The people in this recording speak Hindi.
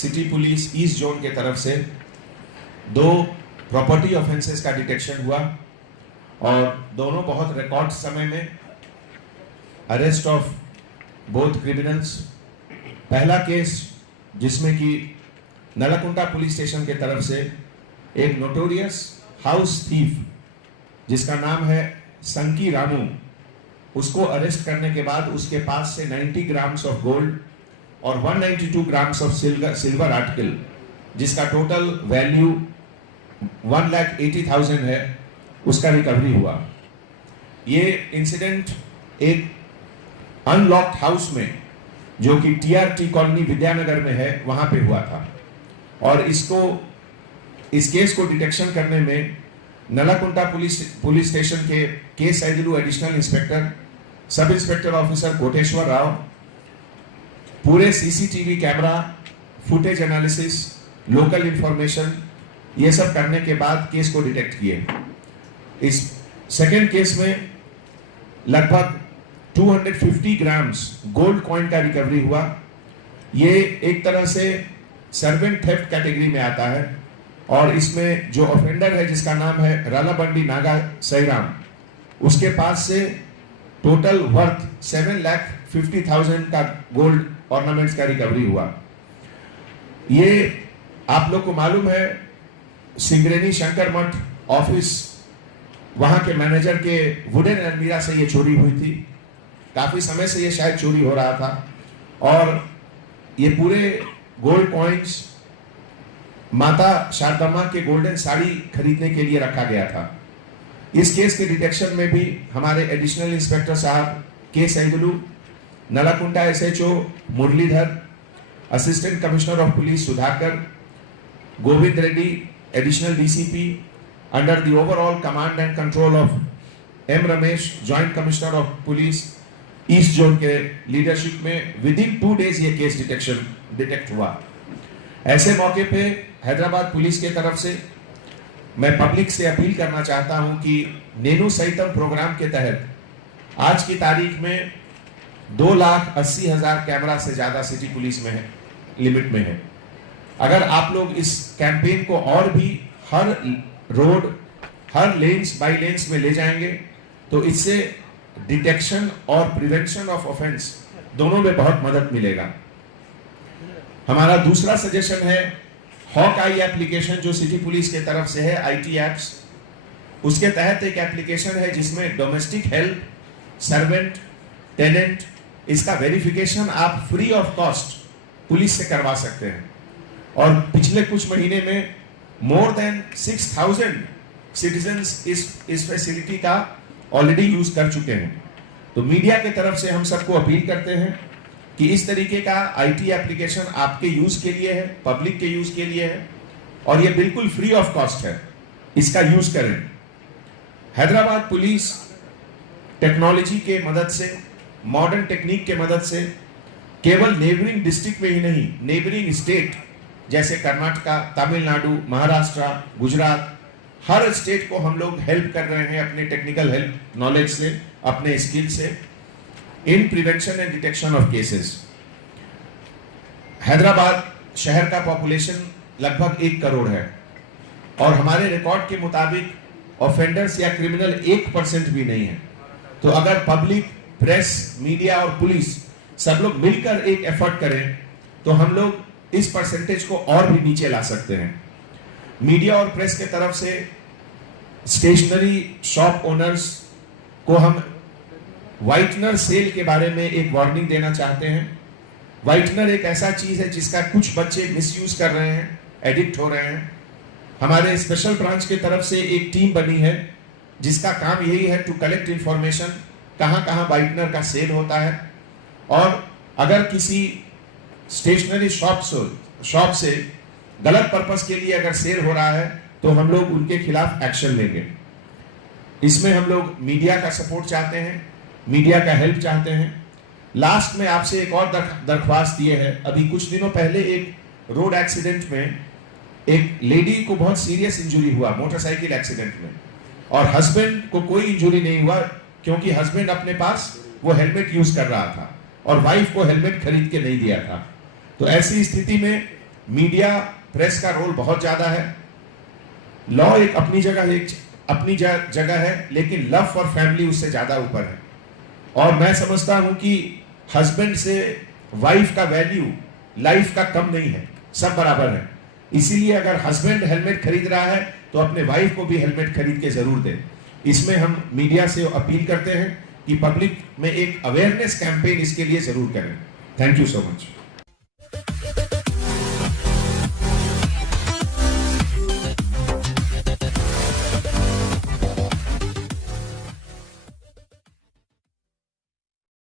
सिटी पुलिस ईस्ट जोन के तरफ से 2 प्रॉपर्टी ऑफेंसेस का डिटेक्शन हुआ और दोनों बहुत रिकॉर्ड समय में अरेस्ट ऑफ बोथ क्रिमिनल्स। पहला केस जिसमें कि नलाकुंटा पुलिस स्टेशन के तरफ से एक नोटोरियस हाउस थीफ जिसका नाम है संकी रामू, उसको अरेस्ट करने के बाद उसके पास से 90 ग्राम्स ऑफ गोल्ड और 192 ग्राम्स ऑफ सिल्वर आर्टिकल जिसका टोटल वैल्यू 1,80,000 है, उसका रिकवरी हुआ। ये इंसिडेंट एक अनलॉक्ड हाउस में जो कि TRT कॉलोनी विद्यानगर में है वहां पे हुआ था और इस केस को डिटेक्शन करने में नलाकुंटा पुलिस स्टेशन के case Saidulu additional inspector, sub inspector officer Koteshwar Rao, पूरे CCTV camera footage analysis, local information, ये सब करने के बाद केस को डिटेक्ट किए। इस सेकेंड केस में लगभग 250 ग्राम्स गोल्ड कॉइन का रिकवरी हुआ। ये एक तरह से सर्वेंट थेफ्ट कैटेगरी में आता है और इसमें जो ऑफेंडर है जिसका नाम है रालाबंडी नागा सईराम, उसके पास से टोटल वर्थ 7,50,000 का गोल्ड ऑर्नामेंट्स का रिकवरी हुआ। ये आप लोग को मालूम है सिंगरेनी शंकर मठ ऑफिस, वहां के मैनेजर के वुडन अलमीरा से ये चोरी हुई थी। काफी समय से ये शायद चोरी हो रहा था और ये पूरे गोल्ड कॉइन्स माता शारदम्मा के गोल्डन साड़ी खरीदने के लिए रखा गया था। इस केस के डिटेक्शन में भी हमारे एडिशनल इंस्पेक्टर साहब के Saidulu, Nallakunta SHO Muralidhar, assistant commissioner of police Sudhakar, Govind Reddy additional DCP under the overall command and control of M Ramesh joint commissioner of police east zone के लीडरशिप में विदिन 2 डेज ये केस डिटेक्ट हुआ। ऐसे मौके पे हैदराबाद पुलिस के तरफ से मैं पब्लिक से अपील करना चाहता हूं कि नेनु सहितम प्रोग्राम के तहत आज की तारीख में 2,80,000 कैमरा से ज्यादा सिटी पुलिस में है, लिमिट में है। अगर आप लोग इस कैंपेन को और भी हर रोड, हर लेन्स बाई लेन्स में ले जाएंगे तो इससे डिटेक्शन और प्रिवेंशन ऑफ ऑफेंस दोनों में बहुत मदद मिलेगा। हमारा दूसरा सजेशन है हॉक आई एप्लीकेशन जो सिटी पुलिस के तरफ से है, IT एप्स। उसके तहत एक एप्लीकेशन है जिसमें डोमेस्टिक हेल्प, सर्वेंट, टेनेंट, इसका वेरिफिकेशन आप फ्री ऑफ कॉस्ट पुलिस से करवा सकते हैं और पिछले कुछ महीने में मोर देन 6,000 सिटीजन्स इस फैसिलिटी का ऑलरेडी यूज कर चुके हैं। तो मीडिया के तरफ से हम सबको अपील करते हैं कि इस तरीके का IT एप्लीकेशन आपके यूज के लिए है, पब्लिक के यूज के लिए है और ये बिल्कुल फ्री ऑफ कॉस्ट है, इसका यूज करें। हैदराबाद पुलिस टेक्नोलॉजी के मदद से, मॉडर्न टेक्निक के मदद से केवल नेबरिंग डिस्ट्रिक्ट में ही नहीं, नेबरिंग स्टेट जैसे कर्नाटका, तमिलनाडु, महाराष्ट्र, गुजरात, हर स्टेट को हम लोग हेल्प कर रहे हैं अपने टेक्निकल हेल्प नॉलेज से, अपने स्किल से इन prevention and detection of cases. Hyderabad शहर का पॉपुलेशन लगभग 1 करोड़ है और हमारे रिकॉर्ड के मुताबिक ऑफेंडर्स या क्रिमिनल 1% भी नहीं है। तो अगर पब्लिक, प्रेस, मीडिया और पुलिस सब लोग मिलकर एक एफर्ट करें तो हम लोग इस परसेंटेज को और भी नीचे ला सकते हैं। मीडिया और प्रेस के तरफ से स्टेशनरी शॉप ओनर्स को हम व्हाइटनर सेल के बारे में एक वार्निंग देना चाहते हैं। व्हाइटनर एक ऐसा चीज है जिसका कुछ बच्चे मिसयूज कर रहे हैं, एडिक्ट हो रहे हैं। हमारे स्पेशल ब्रांच की तरफ से एक टीम बनी है जिसका काम यही है टू कलेक्ट इंफॉर्मेशन, कहां कहां व्हाइटनर का सेल होता है और अगर किसी स्टेशनरी शॉप से गलत पर्पस के लिए अगर सेल हो रहा है तो हम लोग उनके खिलाफ एक्शन लेंगे। इसमें हम लोग मीडिया का सपोर्ट चाहते हैं, मीडिया का हेल्प चाहते हैं। लास्ट में आपसे एक और दरख्वास्त ये है, अभी कुछ दिनों पहले एक रोड एक्सीडेंट में एक लेडी को बहुत सीरियस इंजरी हुआ मोटरसाइकिल एक्सीडेंट में और हस्बैंड को कोई इंजरी नहीं हुआ क्योंकि हस्बैंड अपने पास वो हेलमेट यूज कर रहा था और वाइफ को हेलमेट खरीद के नहीं दिया था। तो ऐसी स्थिति में मीडिया प्रेस का रोल बहुत ज्यादा है। लॉ एक अपनी जगह है, लेकिन लव फॉर फैमिली उससे ज्यादा ऊपर है। और मैं समझता हूं कि हस्बैंड से वाइफ का वैल्यू लाइफ का कम नहीं है, सब बराबर है। इसीलिए अगर हस्बैंड हेलमेट खरीद रहा है तो अपने वाइफ को भी हेलमेट खरीद के जरूर दें। इसमें हम मीडिया से अपील करते हैं कि पब्लिक में एक अवेयरनेस कैंपेन इसके लिए जरूर करें। Thank you so much.